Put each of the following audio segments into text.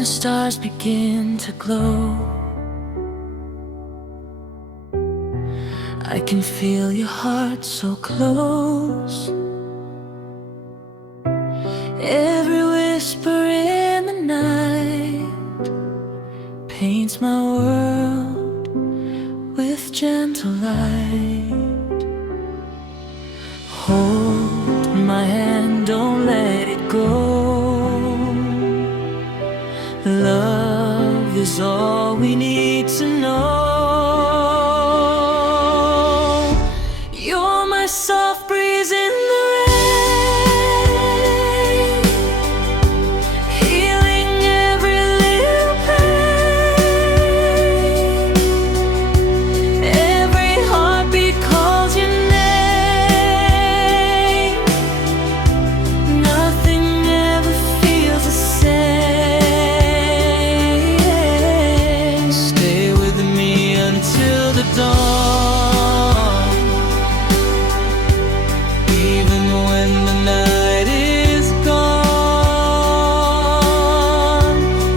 the stars begin to glow, I can feel your heart so close. Every whisper in the night paints my world with gentle light. Hold my hand, don't let it go. Love is all we need to know. You're my soft breeze in the rain, healing every little pain. Every heartbeat calls your name. Nothing ever feels the same. Stay with me until the dawn, even when the night is gone.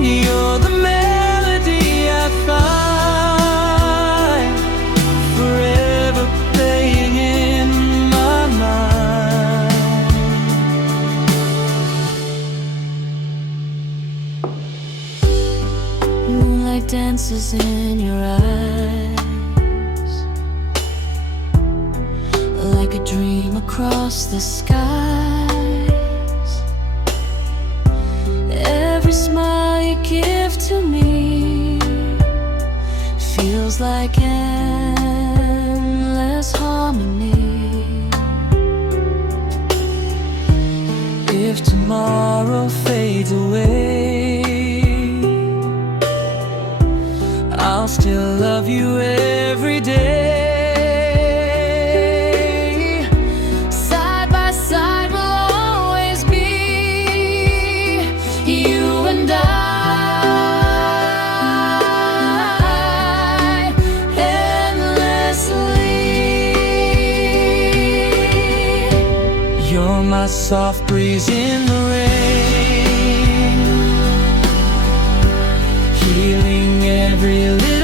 You're the melody I find, forever playing in my mind. Moonlight dances in your eyes, like a dream across the skies. Every smile you give to me feels like endless harmony. If tomorrow fades away, I'll still love you every day. Side by side we'll always be, you and I, endlessly. You're my soft breeze in the rain, healing every little